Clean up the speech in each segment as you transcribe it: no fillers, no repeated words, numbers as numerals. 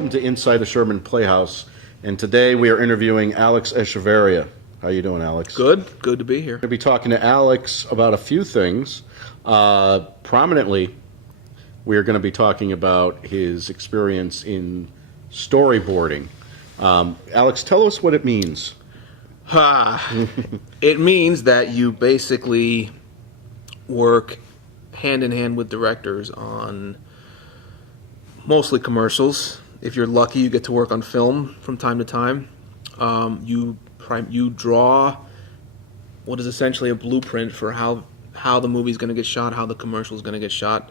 Welcome to Inside the Sherman Playhouse, and today we are interviewing Alex Echeverria. How you doing, Alex? Good to be here. We're going to be talking to Alex about a few things. Prominently, we are going to be talking about his experience in storyboarding. Alex, tell us what it means. It means that you basically work hand in hand with directors on mostly commercials. If you're lucky, you get to work on film from time to time. You draw what is essentially a blueprint for how the movie's going to get shot, how the commercial is going to get shot.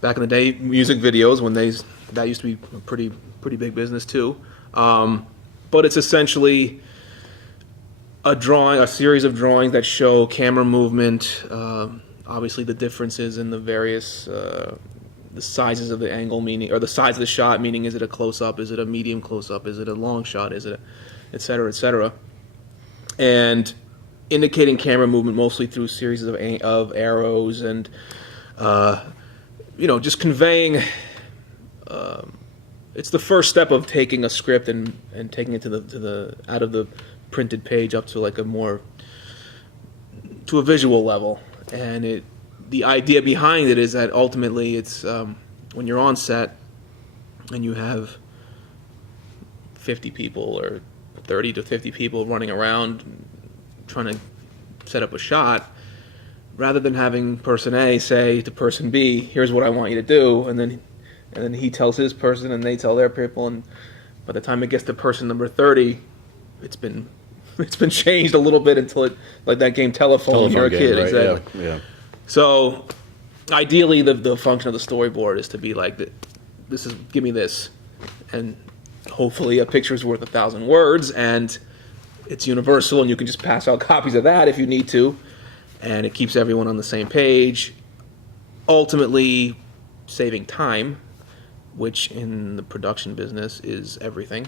Back in the day, music videos, that used to be a pretty big business too. But it's essentially a series of drawings that show camera movement, obviously the differences in the various the sizes of the angle, meaning, or the size of the shot, meaning is it a close-up, is it a medium close-up, is it a long shot, is it et cetera, and indicating camera movement mostly through series of arrows and just conveying. It's the first step of taking a script and taking it to the out of the printed page up to like to a visual level. And the idea behind it is that ultimately it's when you're on set and you have 50 people or 30 to 50 people running around trying to set up a shot, rather than having person A say to person B, here's what I want you to do, and then he tells his person and they tell their people, and by the time it gets to person number 30, it's been changed a little bit until it, like that game Telephone when you're a kid, right? Exactly. Yeah. So ideally the function of the storyboard is to be like, give me this, and hopefully a picture's worth 1,000 words, and it's universal, and you can just pass out copies of that if you need to, and it keeps everyone on the same page, ultimately saving time, which in the production business is everything.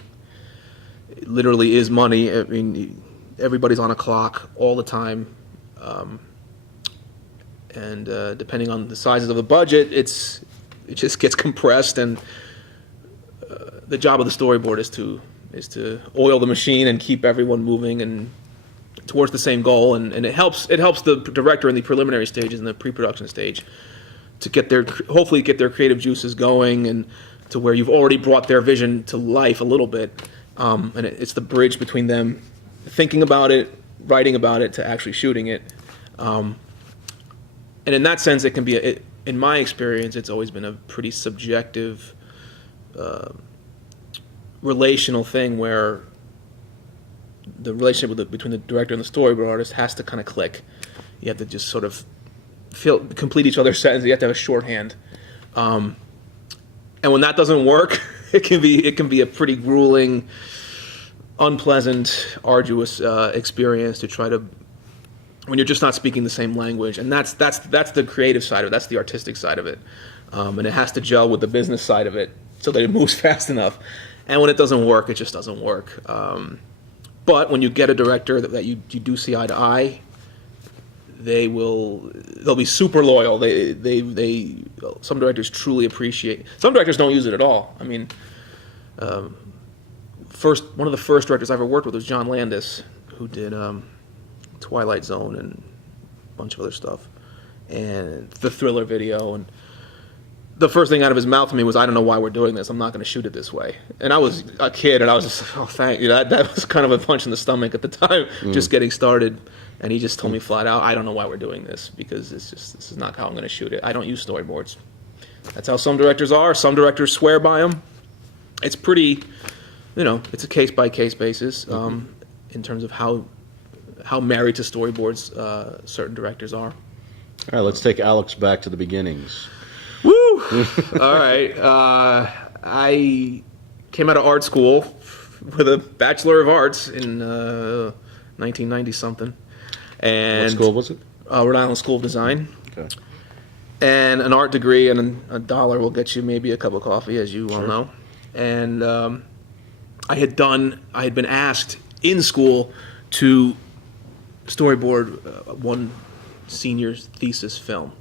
It literally is money. I mean, everybody's on a clock all the time, and depending on the sizes of the budget, it just gets compressed. And the job of the storyboard is to oil the machine and keep everyone moving and towards the same goal. And it helps the director in the preliminary stages and the pre-production stage to hopefully get their creative juices going, and to where you've already brought their vision to life a little bit. And it's the bridge between them thinking about it, writing about it, to actually shooting it. And in that sense, it can be, in my experience, it's always been a pretty subjective, relational thing where the relationship between the director and the storyboard artist has to kind of click. You have to just sort of complete each other's sentences. You have to have a shorthand. And when that doesn't work, it can be a pretty grueling, unpleasant, arduous experience to try to, when you're just not speaking the same language. And that's the creative side of it. That's the artistic side of it. And it has to gel with the business side of it so that it moves fast enough. And when it doesn't work, it just doesn't work. But when you get a director that you do see eye to eye, they'll be super loyal. Some directors truly appreciate. Some directors don't use it at all. I mean, one of the first directors I ever worked with was John Landis, who did Twilight Zone and a bunch of other stuff, and the Thriller video. And the first thing out of his mouth to me was, "I don't know why we're doing this. I'm not going to shoot it this way." And I was a kid, and I was just, "Oh, thank you." That was kind of a punch in the stomach at the time, just getting started. And he just told me flat out, "I don't know why we're doing this, because this is not how I'm going to shoot it. I don't use storyboards." That's how some directors are. Some directors swear by them. It's pretty, it's a case by case basis in terms of how married to storyboards certain directors are. All right, let's take Alex back to the beginnings. Woo! All right. I came out of art school with a Bachelor of Arts in 1990-something. And what school was it? Rhode Island School of Design. Okay. And an art degree and $1 will get you maybe a cup of coffee, as you all know. And I had been asked in school to storyboard one senior's thesis film.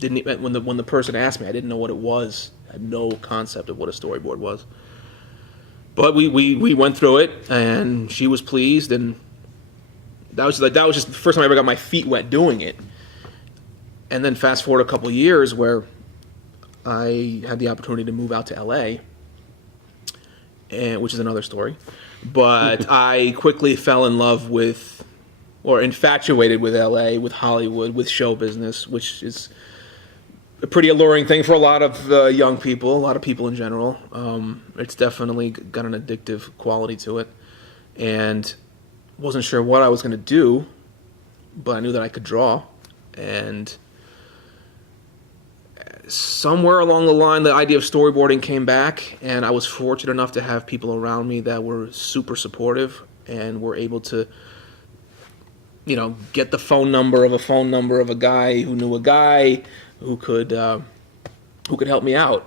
When the person asked me, I didn't know what it was. I had no concept of what a storyboard was. But we went through it, and she was pleased, and that was just the first time I ever got my feet wet doing it. And then fast forward a couple of years where I had the opportunity to move out to LA, which is another story. But I quickly fell in love with, or infatuated with LA, with Hollywood, with show business, which is a pretty alluring thing for a lot of young people, a lot of people in general. It's definitely got an addictive quality to it. And wasn't sure what I was going to do, but I knew that I could draw. And somewhere along the line, the idea of storyboarding came back, and I was fortunate enough to have people around me that were super supportive and were able to, get the phone number of a guy who knew a guy who could help me out.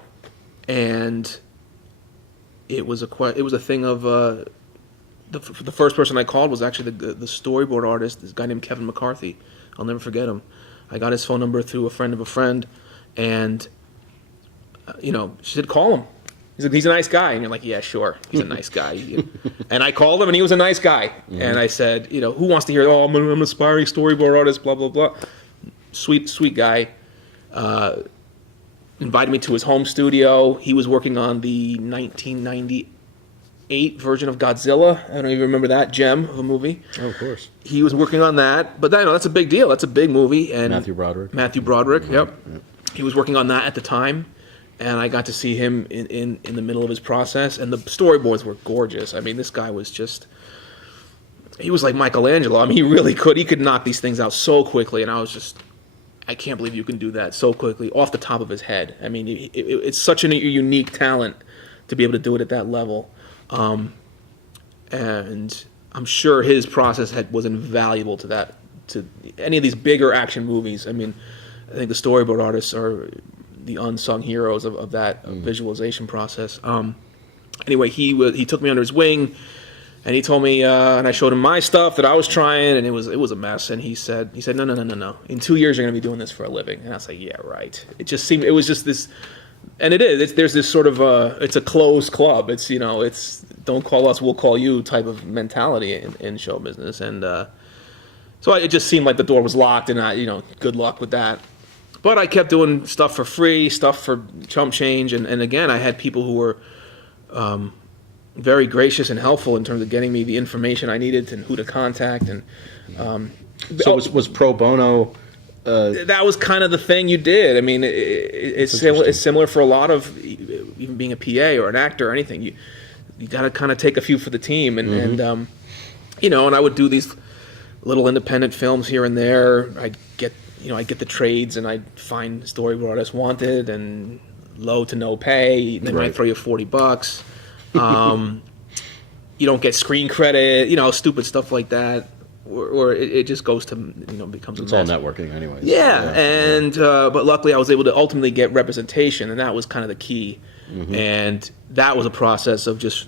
And it was a thing of the first person I called was actually the storyboard artist, this guy named Kevin McCarthy. I'll never forget him. I got his phone number through a friend of a friend. And, she said, call him. He's a nice guy. And you're like, yeah, sure. He's a nice guy. And I called him, and he was a nice guy. Mm-hmm. And I said, who wants to hear, I'm an aspiring storyboard artist, blah, blah, blah. Sweet guy. Invited me to his home studio. He was working on the 1998 version of Godzilla. I don't even remember that gem of a movie. Oh, of course. He was working on that. But that's a big deal. That's a big movie. And Matthew Broderick, yep. He was working on that at the time, and I got to see him in the middle of his process, and the storyboards were gorgeous. I mean, this guy was he was like Michelangelo. I mean, he could knock these things out so quickly, and I can't believe you can do that so quickly off the top of his head. I mean, it's such a unique talent to be able to do it at that level. And I'm sure his process was invaluable to any of these bigger action movies. I mean, I think the storyboard artists are the unsung heroes of that visualization process. Anyway, he took me under his wing, and he told me, and I showed him my stuff that I was trying, and it was a mess. And he said, no. In 2 years, you're going to be doing this for a living. And I was like, yeah, right. It was just this, and it is. There's this sort of it's a closed club. It's it's don't call us, we'll call you type of mentality in show business. And so it just seemed like the door was locked, and good luck with that. But I kept doing stuff for free, stuff for chump change, and again, I had people who were very gracious and helpful in terms of getting me the information I needed and who to contact. And so was pro bono. That was kind of the thing you did. I mean, it's similar for a lot of, even being a PA or an actor or anything. You got to kind of take a few for the team, and and I would do these little independent films here and there. I'd get the trades, and I'd find storyboard artists wanted and low to no pay. They might throw you $40. You don't get screen credit, stupid stuff like that, or it just goes to, becomes it's a mess. All networking anyways. Yeah. And but luckily I was able to ultimately get representation, and that was kind of the key. Mm-hmm. And that was a process of just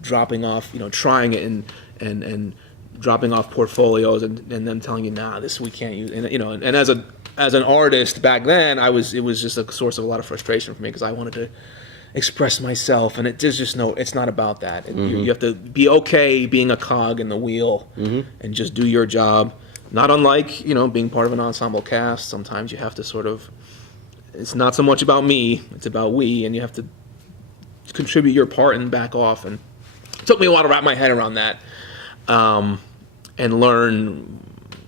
dropping off, trying it and dropping off portfolios and them telling you, nah, this we can't use. And and as an artist back then, it was just a source of a lot of frustration for me, because I wanted to express myself, and there's just it's not about that. You have to be okay being a cog in the wheel and just do your job. Not unlike being part of an ensemble cast. Sometimes you have to sort of, it's not so much about me, it's about we, and you have to contribute your part and back off. And it took me a while to wrap my head around that, and learn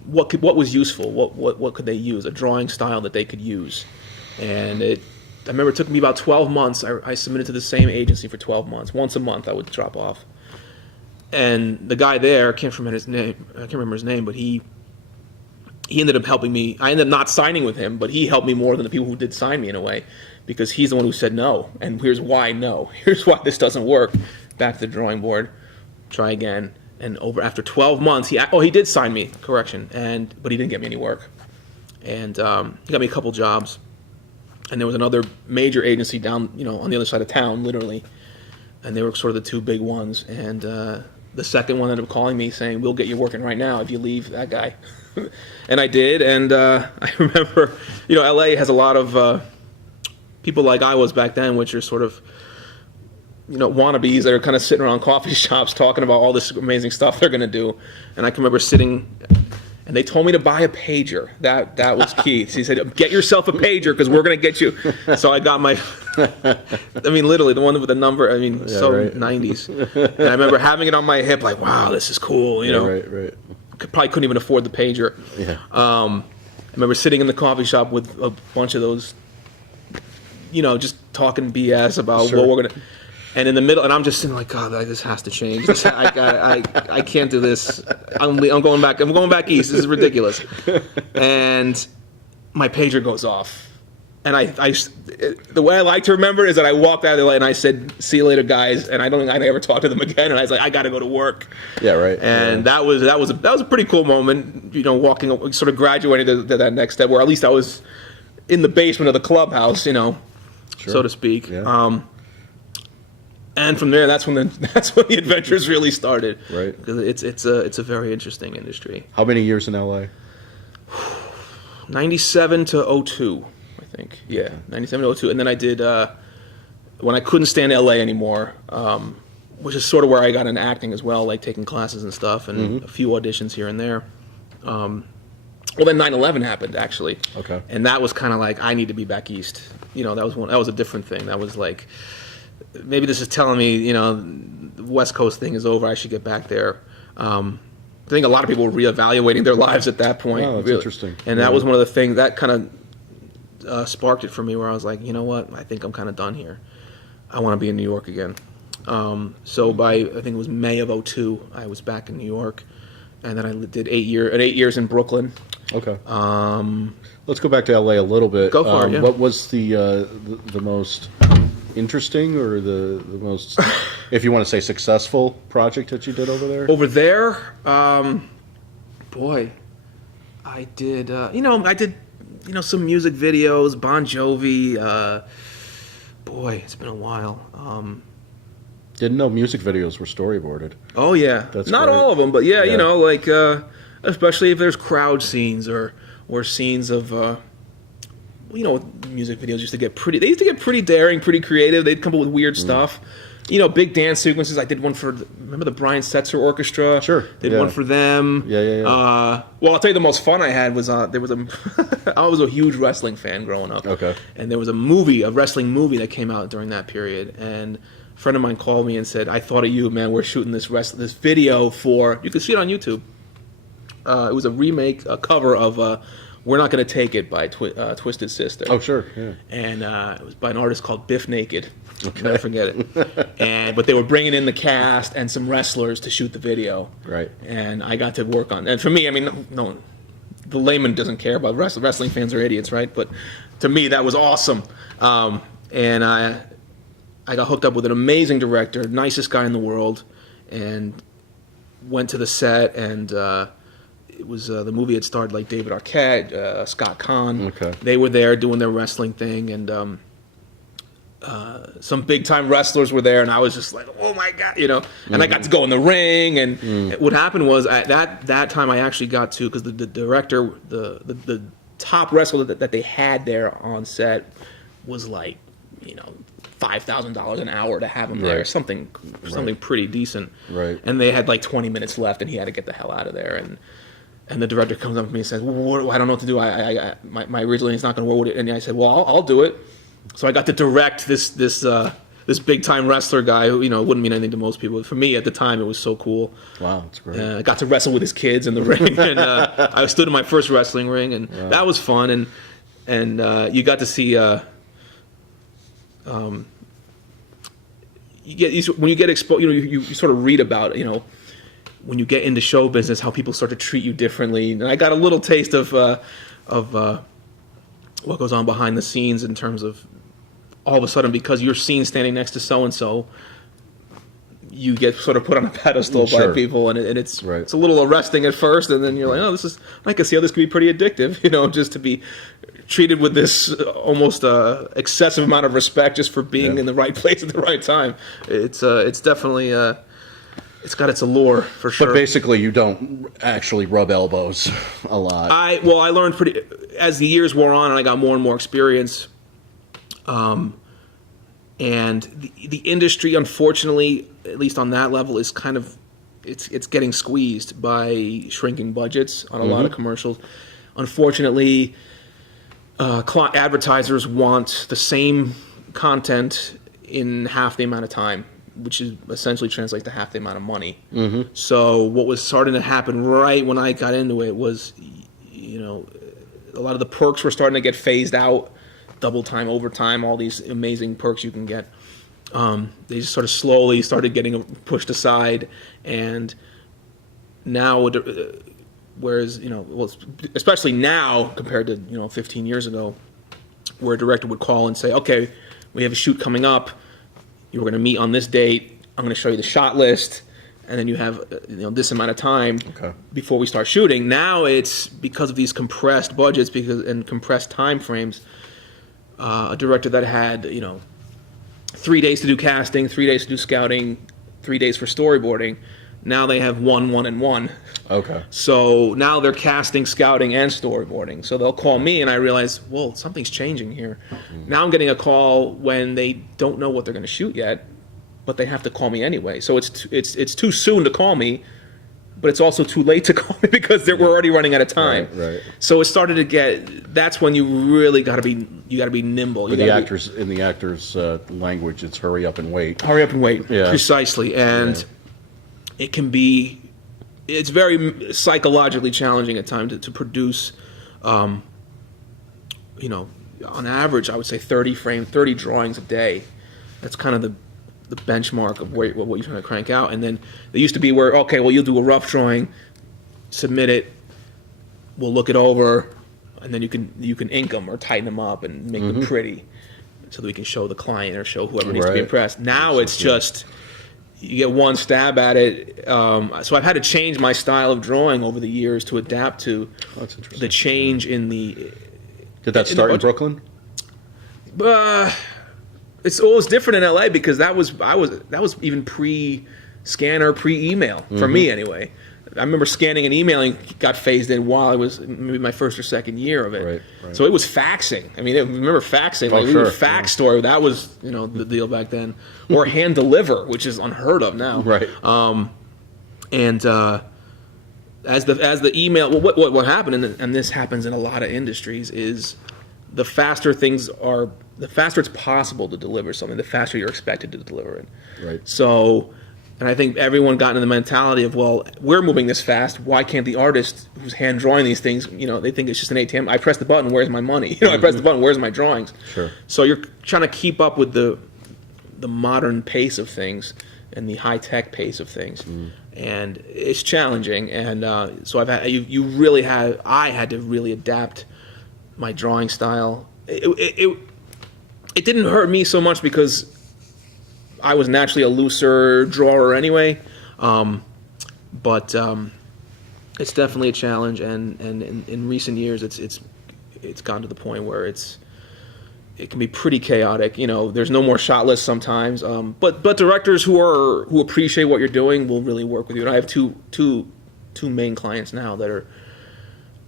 what was useful, what could they use, a drawing style that they could use. And I remember it took me about 12 months. I submitted to the same agency for 12 months. Once a month I would drop off. And the guy there, I can't remember his name, but he ended up helping me. I ended up not signing with him, but he helped me more than the people who did sign me, in a way, because he's the one who said no. And here's why no. Here's why this doesn't work. Back to the drawing board. Try again. And after 12 months, he did sign me, correction, but he didn't get me any work. And he got me a couple jobs. And there was another major agency down, on the other side of town, literally. And they were sort of the two big ones. And the second one ended up calling me saying, we'll get you working right now if you leave that guy. And I did. And I remember, LA has a lot of people like I was back then, which are sort of wannabes that are kind of sitting around coffee shops talking about all this amazing stuff they're going to do. And I can remember sitting, and they told me to buy a pager. That was key. So he said, get yourself a pager because we're going to get you. So I got my, I mean, literally the one with the number, I mean, yeah, so right. 90s. And I remember having it on my hip like, wow, this is cool, you know. Right. Probably couldn't even afford the pager. Yeah. I remember sitting in the coffee shop with a bunch of those, just talking BS about what we're going to, and in the middle, and I'm just sitting like, God, this has to change. I can't do this. I'm going back. I'm going back east. This is ridiculous. And my pager goes off, and the way I like to remember is that I walked out of the light and I said, "See you later, guys." And I don't think I ever talked to them again. And I was like, I got to go to work. Yeah, right. And that was a pretty cool moment. Walking, sort of graduating to that next step, where at least I was in the basement of the clubhouse, so to speak. Yeah. And from there, that's when the adventures really started. Right. Because it's a very interesting industry. How many years in LA? 97 to 02, I think. Yeah, 97 to 02. And then I did, when I couldn't stand LA anymore, which is sort of where I got into acting as well, like taking classes and stuff, and a few auditions here and there. Well, then 9/11 happened, actually. Okay. And that was kind of like, I need to be back east. That was a different thing. That was like, maybe this is telling me, the West Coast thing is over. I should get back there. I think a lot of people were reevaluating their lives at that point. Oh, that's interesting. And that was one of the things that kind of sparked it for me, where I was like, you know what? I think I'm kind of done here. I want to be in New York again. So by, I think it was May of 02, I was back in New York. And then I did 8 years in Brooklyn. Okay. Let's go back to LA a little bit. Go for it, yeah. What was the most interesting, or the most, if you want to say, successful project that you did over there? Over there, boy, I did. Some music videos, Bon Jovi. Boy, it's been a while. Didn't know music videos were storyboarded. Oh yeah, That's not great. all of them, but yeah, especially if there's crowd scenes or scenes of. Music videos used to get pretty. They used to get pretty daring, pretty creative. They'd come up with weird stuff. Big dance sequences. I did one for. Remember the Brian Setzer Orchestra? Sure. Did one for them. Yeah. Well, I'll tell you the most fun I had was there was a. I was a huge wrestling fan growing up. Okay. And there was a wrestling movie that came out during that period, and a friend of mine called me and said, "I thought of you, man. We're shooting this video for. You can see it on YouTube. It was a remake, a cover of." We're Not Gonna Take It by Twisted Sister. Oh, sure, yeah. And it was by an artist called Biff Naked. Okay. Never forget it. But they were bringing in the cast and some wrestlers to shoot the video. Right. And I got to work on. And for me, I mean, no, the layman doesn't care about wrestling. Wrestling fans are idiots, right? But to me, that was awesome. And I got hooked up with an amazing director, nicest guy in the world, and went to the set and. It was the movie had starred like David Arquette, Scott Conn. Okay. They were there doing their wrestling thing, and some big time wrestlers were there, and I was just like, oh my God, And I got to go in the ring, and what happened was at that time I actually got to, because the director, the top wrestler that they had there on set was like, $5,000 an hour to have him there, Right. something pretty decent. Right. And they had like 20 minutes left, and he had to get the hell out of there, and the director comes up to me and says, well, I don't know what to do. My originally it's not going to work with it. And I said, well, I'll do it. So I got to direct this big time wrestler guy who, wouldn't mean anything to most people. For me at the time, it was so cool. Wow, that's great. I got to wrestle with his kids in the ring. And I stood in my first wrestling ring, and that was fun. And you got to see... when you get exposed, you sort of read about, when you get into show business, how people start to treat you differently. And I got a little taste of what goes on behind the scenes in terms of all of a sudden, because you're seen standing next to so-and-so, you get sort of put on a pedestal by people, and it's Right. It's a little arresting at first, and then you're like, oh, I can see how this could be pretty addictive, just to be treated with this almost excessive amount of respect just for being in the right place at the right time. It's definitely it's got its allure for sure. But basically, you don't actually rub elbows a lot. I learned as the years wore on and I got more and more experience. And the industry, unfortunately, at least on that level, is kind of it's getting squeezed by shrinking budgets on a lot of commercials. Unfortunately, advertisers want the same content in half the amount of time, which is essentially translates to half the amount of money. So what was starting to happen right when I got into it was, a lot of the perks were starting to get phased out, double time, overtime, all these amazing perks you can get. They just sort of slowly started getting pushed aside, and now, whereas especially now compared to 15 years ago, where a director would call and say, "Okay, we have a shoot coming up. You're going to meet on this date. I'm going to show you the shot list, and then you have this amount of time before we start shooting." Now it's because of these compressed budgets and compressed time frames. A director that had 3 days to do casting, 3 days to do scouting, 3 days for storyboarding. Now they have one, and one. Okay. So now they're casting, scouting, and storyboarding. So they'll call me, and I realize, well, something's changing here. Now I'm getting a call when they don't know what they're going to shoot yet, but they have to call me anyway. So it's too soon to call me, but it's also too late to call me because we're already running out of time. Right. So it started to get. That's when you really got to be nimble. In the actors' language, it's hurry up and wait. Hurry up and wait. Yeah. Precisely, and it can be. It's very psychologically challenging at times to produce. On average, I would say 30 drawings a day. That's kind of the benchmark of what you're trying to crank out. And then it used to be where, okay, well, you'll do a rough drawing, submit it, we'll look it over, and then you can ink them or tighten them up and make them pretty so that we can show the client or show whoever needs to be impressed. Now it's just, you get one stab at it. So I've had to change my style of drawing over the years to adapt to the change in the... Did that start in Brooklyn? It's always different in LA because that was even pre-scanner, pre-email for me anyway. I remember scanning and emailing got phased in while I was maybe my first or second year of it. Right. So it was faxing. I mean, I remember faxing. We would fax story. That was the deal back then. Or hand deliver, which is unheard of now. Right. As the email, what happened, and this happens in a lot of industries, is the faster it's possible to deliver something, the faster you're expected to deliver it. Right. So, and I think everyone got into the mentality of, well, we're moving this fast. Why can't the artist who's hand drawing these things? They think it's just an ATM. I press the button. Where's my money? I press the button. Where's my drawings? Sure. So you're trying to keep up with the modern pace of things and the high tech pace of things, and it's challenging. And so I had to really adapt my drawing style. It didn't hurt me so much because I was naturally a looser drawer anyway, but it's definitely a challenge. And in recent years, it's gotten to the point where it can be pretty chaotic. There's no more shot lists sometimes, but directors who appreciate what you're doing will really work with you. And I have two main clients now that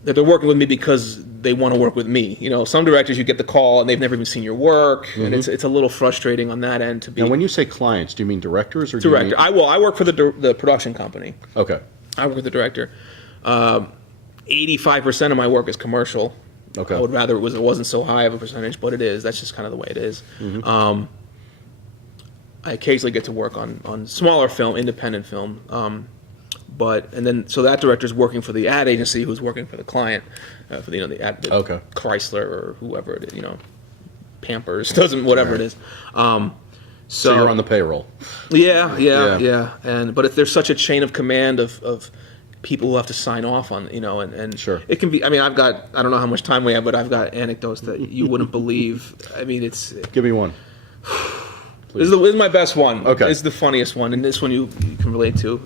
they're working with me because they want to work with me. Some directors, you get the call and they've never even seen your work, and it's a little frustrating on that end to be. Now, when you say clients, do you mean directors or director? Do you mean... I work for the production company. Okay. I work with the director. 85% of my work is commercial. Okay. I would rather it wasn't so high of a percentage, but it is. That's just kind of the way it is. I occasionally get to work on smaller film, independent film. So that director's working for the ad agency who's working for the client, for the ad, Chrysler or whoever it is, Pampers, whatever it is. So you're on the payroll. Yeah. But if there's such a chain of command of people who have to sign off on, and sure. It can be. I mean, I don't know how much time we have, but I've got anecdotes that you wouldn't believe. I mean, it's. Give me one. This is my best one. Okay. It's the funniest one, and this one you can relate to.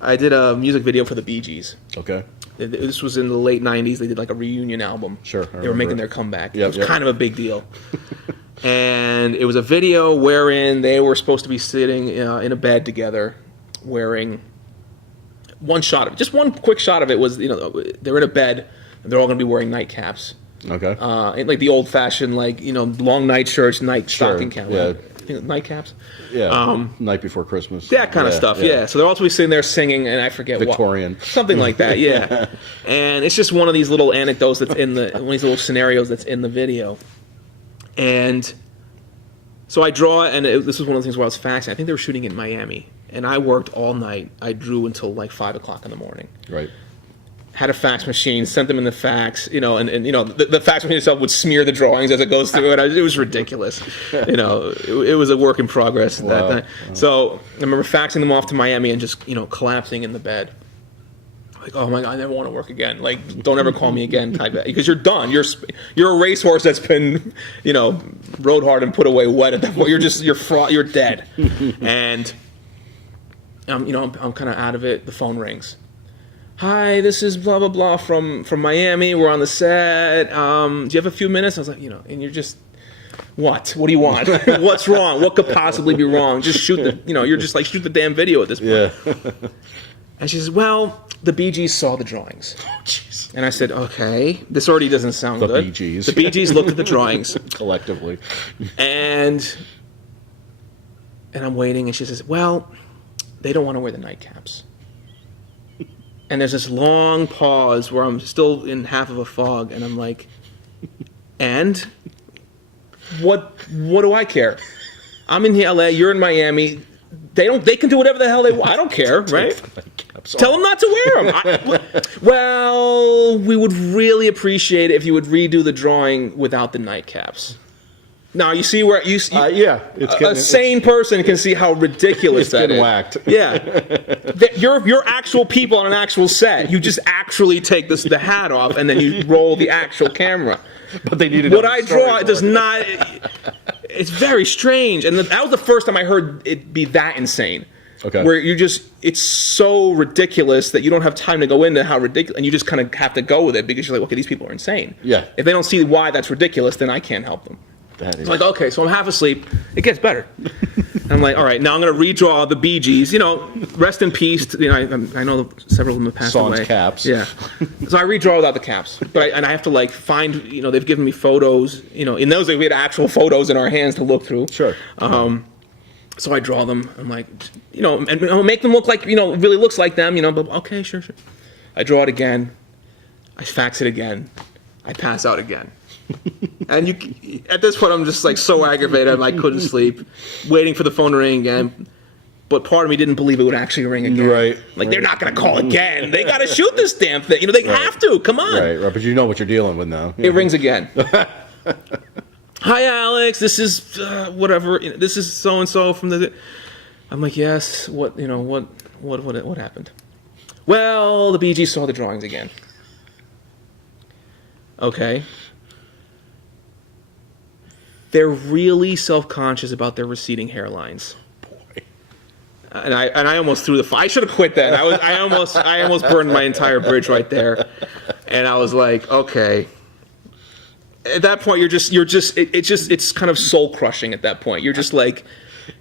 I did a music video for the Bee Gees. Okay. This was in the late 90s. They did like a reunion album. Sure. They were making their comeback. It was kind of a big deal. And it was a video wherein they were supposed to be sitting in a bed together, wearing one shot of it. Just one quick shot of it was, they're in a bed, and they're all going to be wearing nightcaps. Okay. Like the old-fashioned, long night shirts, stocking cap. Yeah. think nightcaps. Yeah. Night Before Christmas. That kind of stuff. Yeah. So they're also sitting there singing, and I forget Victorian. what. Something like that. Yeah. And it's just one of these little anecdotes that's in one of these little scenarios that's in the video. And so I draw, and this was one of the things where I was faxing. I think they were shooting in Miami, and I worked all night. I drew until like 5 o'clock in the morning. Right. Had a fax machine, sent them in the fax, and the fax machine itself would smear the drawings as it goes through it. It was ridiculous. It was a work in progress at that time. Wow. So I remember faxing them off to Miami and just, collapsing in the bed. Like, oh my God, I never want to work again. Like, don't ever call me again, type of, because you're done. You're a racehorse that's been, rode hard and put away wet at that point. You're dead. And I'm kind of out of it. The phone rings. Hi, this is blah blah blah from Miami. We're on the set. Do you have a few minutes? I was like, and you're just, what? What do you want? What's wrong? What could possibly be wrong? Just shoot you're just like, shoot the damn video at this point. Yeah. And she says, well, the Bee Gees saw the drawings. Oh, jeez. And I said, okay, this already doesn't sound good. The Bee Gees. The Bee Gees looked at the drawings. Collectively. And I'm waiting, and she says, well, they don't want to wear the nightcaps. And there's this long pause where I'm still in half of a fog, and I'm like, and? What do I care? I'm in LA, you're in Miami. They can do whatever the hell they want. I don't care, right? Tell them not to wear them. Well, we would really appreciate it if you would redo the drawing without the nightcaps. Now, you see where yeah, a sane person can see how ridiculous that is. It's whacked. Yeah. You're actual people on an actual set. You just actually take the hat off and then you roll the actual camera. But they needed what I draw does not. It's very strange, and that was the first time I heard it be that insane. Okay. Where it's so ridiculous that you don't have time to go into how ridiculous, and you just kind of have to go with it because you're like, okay, these people are insane. Yeah. If they don't see why that's ridiculous, then I can't help them. That is. I'm like, okay, so I'm half asleep. It gets better. I'm like, all right, now I'm going to redraw the Bee Gees. Rest in peace. I know several of them have passed away. Sans caps. Yeah. So I redraw without the caps. But I have to find, they've given me photos. In those days we had actual photos in our hands to look through. Sure. So I draw them. I'm like, and make them look like, it really looks like them, but okay, sure. I draw it again. I fax it again. I pass out again. And at this point, I'm just so aggravated, I couldn't sleep, waiting for the phone to ring again. But part of me didn't believe it would actually ring again. Right. They're not going to call again. They got to shoot this damn thing. They have to. Come on. Right. But you know what you're dealing with now. It rings again. Hi, Alex. This is whatever. This is so and so from the. I'm like, yes. What happened? Well, the Bee Gees saw the drawings again. Okay. They're really self-conscious about their receding hairlines. Boy. And I almost threw I should have quit then. I almost burned my entire bridge right there. And I was like, okay. At that point, it's kind of soul crushing at that point. You're just like,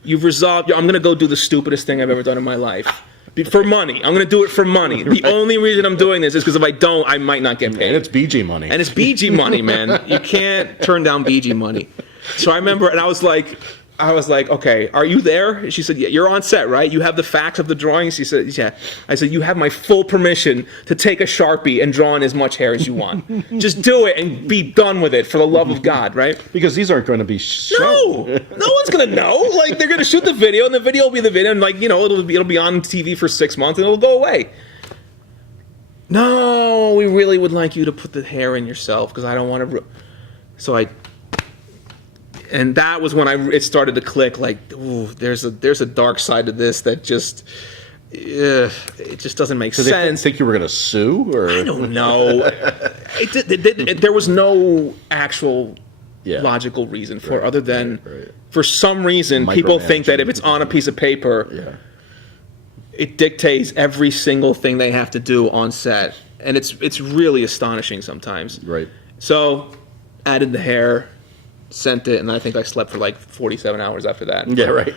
you've resolved, I'm going to go do the stupidest thing I've ever done in my life. For money. I'm going to do it for money. The only reason I'm doing this is because if I don't, I might not get paid. And it's BG money. And it's BG money, man. You can't turn down BG money. So I remember, and I was like, okay, are you there? She said, yeah, you're on set, right? You have the facts of the drawings? She said, yeah. I said, you have my full permission to take a Sharpie and draw in as much hair as you want. Just do it and be done with it, for the love of God, right? Because these aren't going to be shown. No one's going to know. They're going to shoot the video, and the video will be the video, and it'll be on TV for 6 months, and it'll go away. No, we really would like you to put the hair in yourself, because I don't want to... So and that was when it started to click. Ooh, there's a dark side to this that just it just doesn't make sense. They think you were going to sue, or I don't know. There was no actual logical reason for it, other than for some reason people think that if it's on a piece of paper, it dictates every single thing they have to do on set, and it's really astonishing sometimes. Right. So added the hair. Sent it, and I think I slept for 47 hours after that. Yeah, right.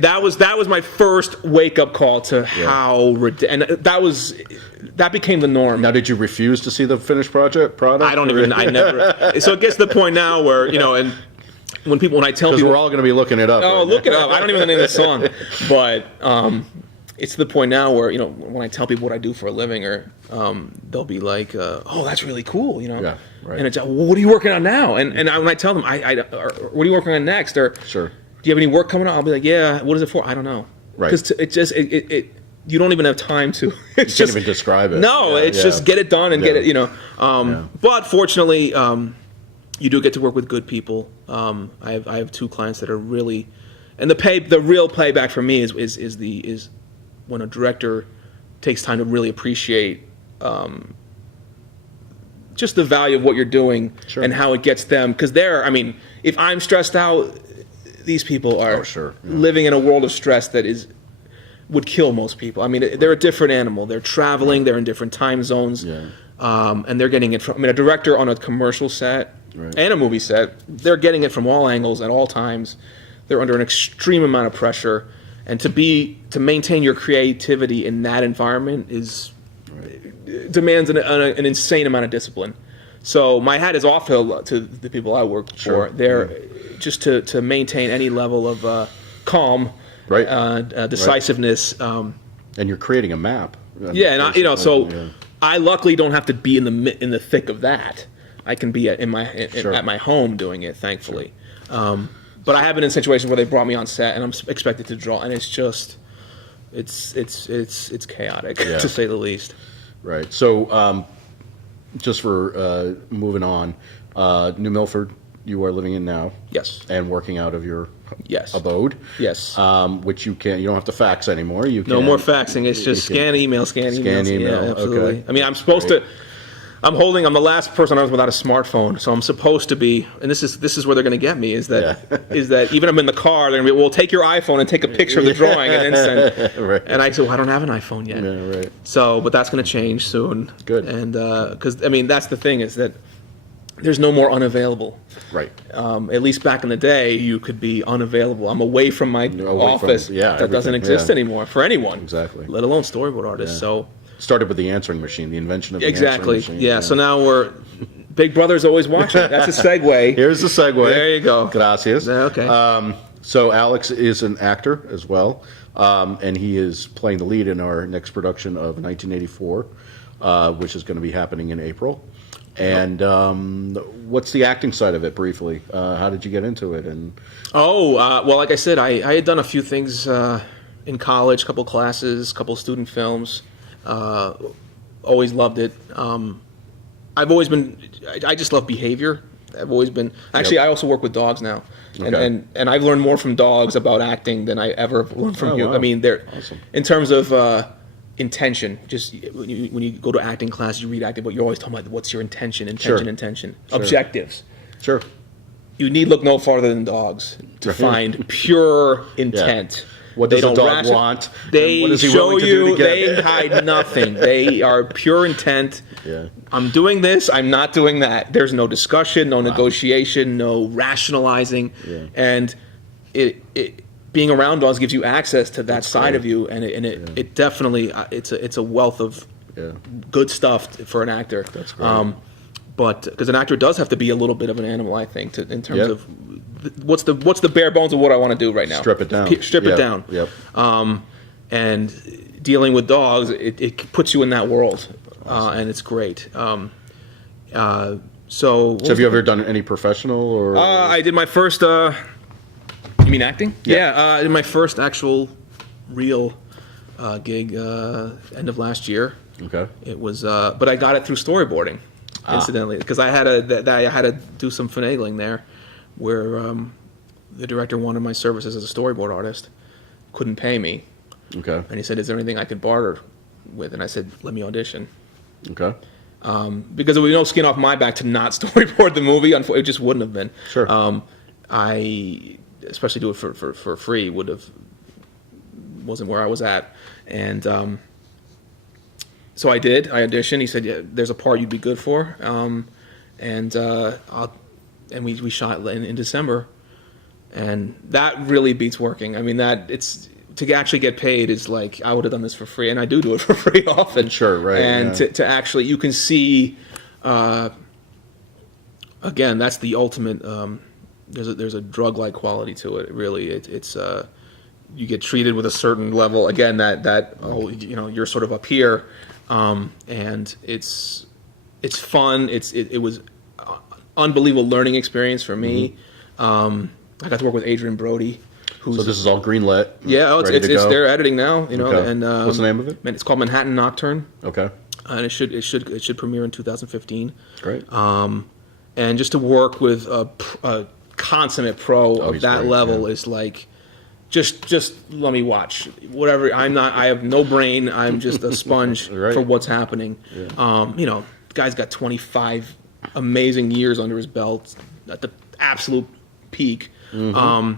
That was my first wake up call to how and that became the norm. Now, did you refuse to see the finished product? I never. So it gets to the point now where and when I tell Because people, we're all going to be looking it up. oh, right look now. it up. I don't even know the name of the song, but it's to the point now where when I tell people what I do for a living, or they'll be like, "Oh, that's really cool," Yeah, right. And it's, well, what are you working on now? And when I tell them, or, what are you working on next? Or Sure. do you have any work coming up? I'll be like, yeah. What is it for? I don't know. Right. Because you don't even have time to. It's You can't even describe it. No, Yeah, it's yeah. just get it done and get it. Yeah. But fortunately, you do get to work with good people. I have 2 clients that are really, and the real payback for me is when a director takes time to really appreciate just the value of what you're doing Sure. and how it gets them. Because if I'm stressed out, these people are Oh, sure. Yeah. living in a world of stress that would kill most people. I mean, they're a different animal. They're traveling. They're in different time zones. Yeah. And they're getting it from. A director on a commercial set Right. and a movie set, they're getting it from all angles at all times. They're under an extreme amount of pressure, and to maintain your creativity in that environment demands an insane amount of discipline. So my hat is off to the people I work Sure. for. They're just to maintain any level of calm, Right. decisiveness. And you're creating a map. Yeah, and Yeah. I luckily don't have to be in the thick of that. I can be Sure. at my home doing it, thankfully. But I have been in situations where they brought me on set and I'm expected to draw, and it's just it's chaotic Yeah. to say the least. Right. So, just for moving on, New Milford, you are living in now. Yes. And working out of your Yes. abode. Yes. Which you don't have to fax anymore. You No can, more faxing. It's just you can scan email. email. Yeah, absolutely. Okay. I mean, I'm supposed to. I'm the last person on earth without a smartphone, so I'm supposed to be. And this is where they're going to get me. Is that even I'm in the car, they're going to be, well, take your iPhone and take a picture of the drawing and then send. Right. And I said, well, I don't have an iPhone yet. Yeah, right. So, but that's going to change soon. Good. And because that's the thing, is that there's no more unavailable. Right. At least back in the day, you could be unavailable. I'm away from my office. That doesn't exist anymore for anyone. Exactly. Let alone storyboard artists. Yeah. So. Started with the answering machine, the invention of the Exactly. answering machine. Yeah. So now Big Brother's always watching. That's a segue. Here's the segue. There you go. Gracias. Okay. So Alex is an actor as well, and he is playing the lead in our next production of 1984, which is going to be happening in April. And what's the acting side of it, briefly? How did you get into it? And well, like I said, I had done a few things in college, a couple classes, a couple student films. Always loved it. I've always been. I just love behavior. I've always been. Actually, I also work with dogs now, and I've learned more from dogs about acting than I ever learned from humans. Wow. I mean, they're Awesome. in terms of intention. Just when you go to acting class, you read acting, but you're always talking about what's your intention, Sure. objectives. Sure. You need look no farther than dogs to find pure intent. What does a dog want? They And what is he show willing to do to you. get They it? hide nothing. They are pure intent. Yeah. I'm doing this. I'm not doing that. There's no discussion, no negotiation, no rationalizing, Yeah. and it being around dogs gives you access to that side great. of you, and it definitely it's a wealth of good stuff for an actor. That's great. But because an actor does have to be a little bit of an animal, I think, in terms of what's the bare bones of what I want to do right now. Strip it down. Strip it down. Yep. And dealing with dogs, it puts you in that world, and it's great. So have you ever done any professional or? I did my first. You mean acting? Yeah. I did my first actual real gig end of last year. Okay. It was, but I got it through storyboarding, incidentally, because I had to do some finagling there, where the director wanted my services as a storyboard artist, couldn't pay me, Okay. and he said, "Is there anything I could barter with?" And I said, "Let me audition." Okay. Because there was no skin off my back to not storyboard the movie. It just wouldn't have been. Sure. I, especially do it for free, wasn't where I was at, and so I did. I auditioned. He said, "Yeah, there's a part you'd be good for," and we shot in December, and that really beats working. I mean, to actually get paid is like, I would have done this for free, and I do it for free often. Sure, right. And to actually, you can see, again, that's the ultimate there's a drug-like quality to it. Really, it's you get treated with a certain level. Again, that you're sort of up here, and it's fun. It was unbelievable learning experience for me. I got to work with Adrian Brody. So this is all greenlit. Yeah, it's they're editing now. Okay. And what's the name of it? It's called Manhattan Nocturne. Okay. And it should premiere in 2015. Great. And just to work with a consummate pro of that great, level is like, just let me watch whatever. I have no brain. I'm just a sponge Right. for what's happening. Yeah. The guy's got 25 amazing years under his belt at the absolute peak. So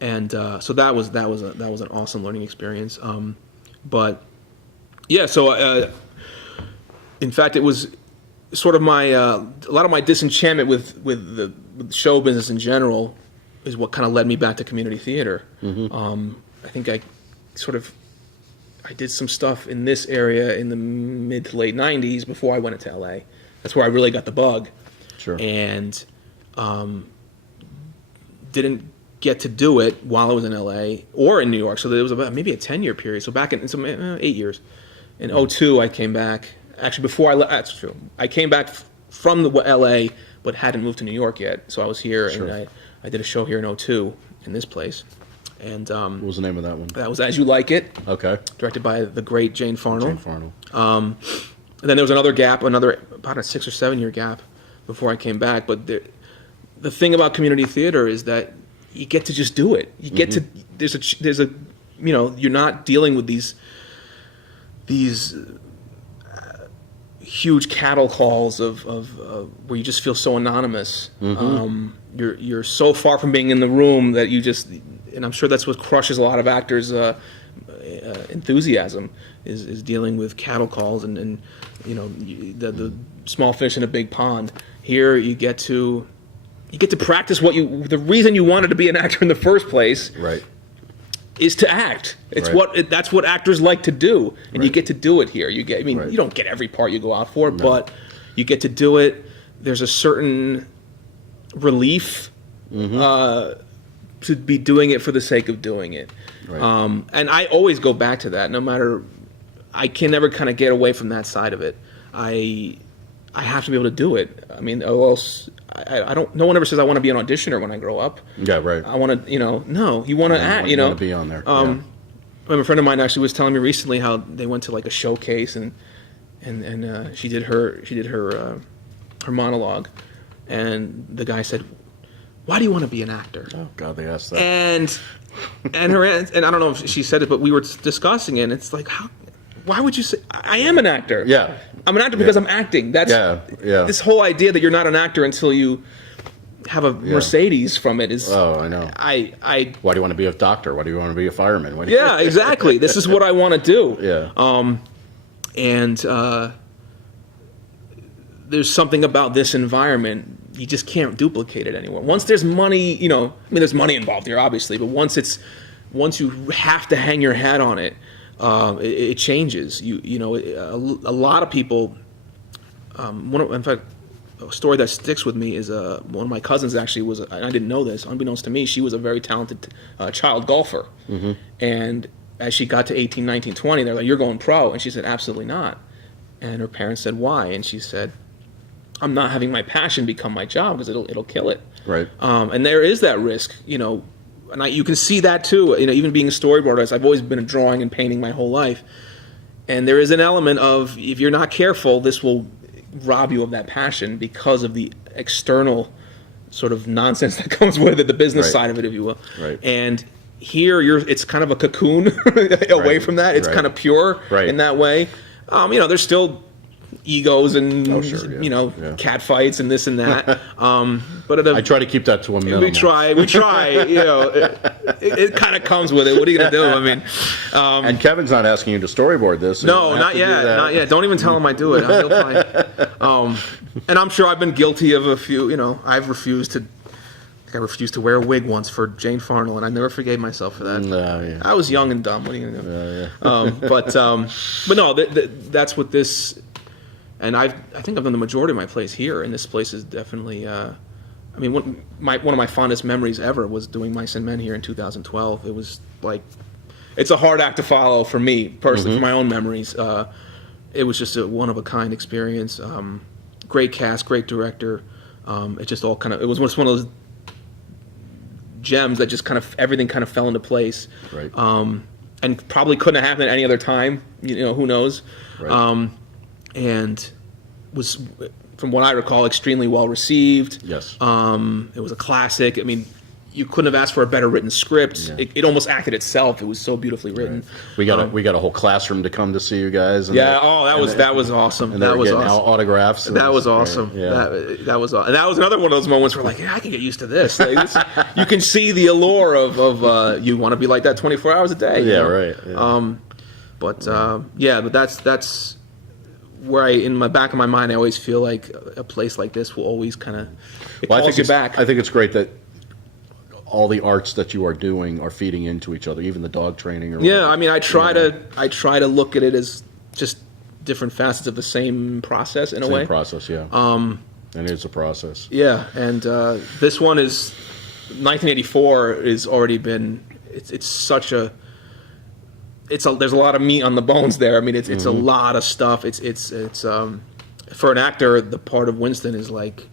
that was an awesome learning experience. But yeah, so in fact, it was sort of my a lot of my disenchantment with show business in general is what kind of led me back to community theater. I think I did some stuff in this area in the mid to late 90s before I went into LA. That's where I really got the bug. Sure. And didn't get to do it while I was in LA or in New York. So there was about maybe a 10-year period. So back in 8 years. In 2002, I came back. Actually, before I left, that's true. I came back from LA, but hadn't moved to New York yet. So I was here, Sure. and I did a show here in 2002 in this place. And What was the name of that one? that was As You Like It, Okay. directed by the great Jane Farnell. Jane Farnell. And then there was another gap, about a 6 or 7 year gap before I came back. But the thing about community theater is that you get to just do it. You get to there's a you're not dealing with these huge cattle calls of where you just feel so anonymous. You're so far from being in the room that you just, and I'm sure that's what crushes a lot of actors' enthusiasm is dealing with cattle calls and the small fish in a big pond. Here you get to practice the reason you wanted to be an actor in the first place. Right. Is to act. It's Right. that's what actors like to do, and you Right. get to do it here. Right. You don't get every part you go out for, but you get to do it. There's a certain relief to be doing it for the sake of doing it. Right. And I always go back to that. No matter, I can never kind of get away from that side of it. I have to be able to do it. I mean, or else I don't. No one ever says I want to be an auditioner when I grow up. Yeah, right. I want to, no, you want to act, You want to be on there. I remember a friend of mine actually was telling me recently how they went to like a showcase and she did her monologue, and the guy said, "Why do you want to be an actor?" Oh God, they asked that. And I don't know if she said it, but we were discussing it, and it's like, why would you say I am an actor? Yeah. I'm an actor because I'm acting. That's Yeah. this whole idea that you're not an actor until you have a Mercedes from it is. Oh, I know. I Why do you want to be a doctor? Why do you want to be a fireman? Why do you... yeah, exactly. This is what I want to do. Yeah. And there's something about this environment you just can't duplicate it anywhere. Once there's money, there's money involved here, obviously, but once you have to hang your hat on it, it changes. A lot of people. In fact, a story that sticks with me is one of my cousins actually was, and I didn't know this, unbeknownst to me, she was a very talented child golfer. And as she got to 18, 19, 20, they're like, "You're going pro," and she said, "Absolutely not." And her parents said, "Why?" And she said, "I'm not having my passion become my job because it'll kill it." Right. And there is that risk, and you can see that too. Even being a storyboarder, I've always been a drawing and painting my whole life, and there is an element of, if you're not careful, this will rob you of that passion because of the external sort of nonsense that comes with it, the business Right. side of it, if you will. Right. And here, it's kind of a cocoon away Right. from that. It's Right. kind of pure Right. in that way. There's still egos and Yeah. cat fights and this and that. But at a, I try to keep that to a minimum. we try. It kind of comes with it. What are you gonna do? I mean, And Kevin's not asking you to storyboard this. so you no, don't have not to do yet, that. not yet. Don't even tell him I do it. He'll find. And I'm sure I've been guilty of a few. I've refused to. I refused to wear a wig once for Jane Farnell, and I never forgave myself for that. Yeah. I was young and dumb. What are you gonna do? But no, that's what this. And I think I've done the majority of my plays here, and this place is definitely. I mean, one of my fondest memories ever was doing Mice and Men here in 2012. It was like, it's a hard act to follow for me personally, for my own memories. It was just a one-of-a-kind experience. Great cast, great director. It just all kind of, it was just one of those gems that just kind of, everything kind of fell into place. Right. And probably couldn't have happened at any other time. You know, who knows? Right. And was, from what I recall, extremely well received. Yes. It was a classic. I mean, you couldn't have asked for a better written script. Yeah. It almost acted itself. It was so beautifully written. Right. We got a whole classroom to come to see you guys. And Yeah. That was awesome. And that was getting awesome. autographs. That was awesome. Yeah. That was, and that was another one of those moments where, like, yeah, I can get used to this. Like, you can see the allure of you want to be like that 24 hours a day. Yeah. You know? Right. Yeah. But that's where in my back of my mind, I always feel like a place like this will always kind of calls you back. I think it's great that all the arts that you are doing are feeding into each other, even the dog training. Or Yeah, whatever. I mean, I try to look at it as just different facets of the same process in a way. Same process, yeah. And it's a process. Yeah, and this one is 1984 is already been. It's such a. There's a lot of meat on the bones there. I mean, it's a lot of stuff. It's for an actor, the part of Winston is like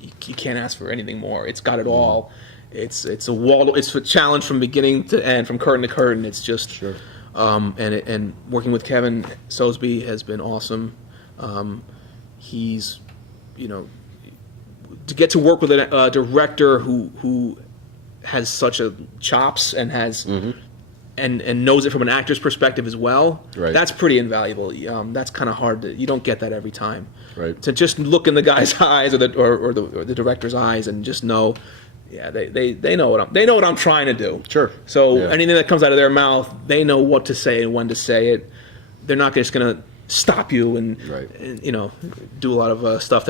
you can't ask for anything more. It's got it all. It's a challenge from beginning to end, from curtain to curtain. It's just Sure. And working with Kevin Soseby has been awesome. He's, to get to work with a director who has such a chops and has and knows it from an actor's perspective as well. Right. That's pretty invaluable. That's kind of hard you don't get that every time. Right. To just look in the guy's eyes or the director's eyes and just know. Yeah, they know what I'm trying to do. Sure. So Yeah. anything that comes out of their mouth, they know what to say and when to say it. They're not just going to stop you and do a lot of stuff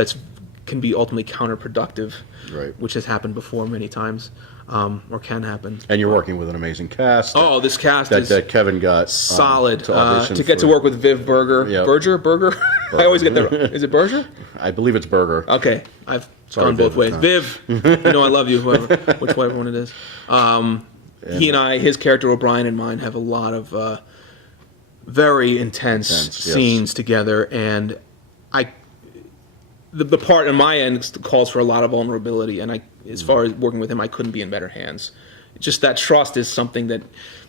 can be ultimately counterproductive. Right. Which has happened before many times, or can happen. And you're working with an amazing cast. Oh, this cast is that Kevin got solid. to audition To get to for. work with Viv Berger. Yep. Berger. I always get that. Is it Berger? I believe it's Berger. Okay, I've Sorry, gone both Viv, ways. no. Viv, I love you, whichever one it is. He and I, his character O'Brien and mine, have a lot of very intense Yes. scenes together, and the part on my end calls for a lot of vulnerability, and as far as working with him, I couldn't be in better hands. Just that trust is something that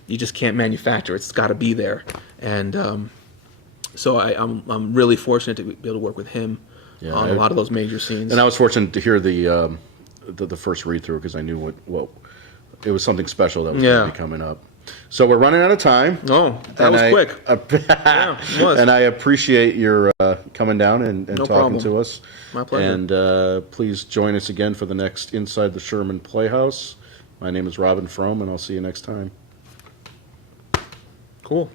you just can't manufacture. It's got to be there, and so I'm really fortunate to be able to work with him on a lot of those major scenes. And I was fortunate to hear the first read through because I knew what it was something special that was going to be coming up. So we're running out of time. Oh, that was quick. Yeah, it was. And I appreciate your coming down and talking problem. to us. My pleasure. And please join us again for the next Inside the Sherman Playhouse. My name is Robin Frome, and I'll see you next time. Cool.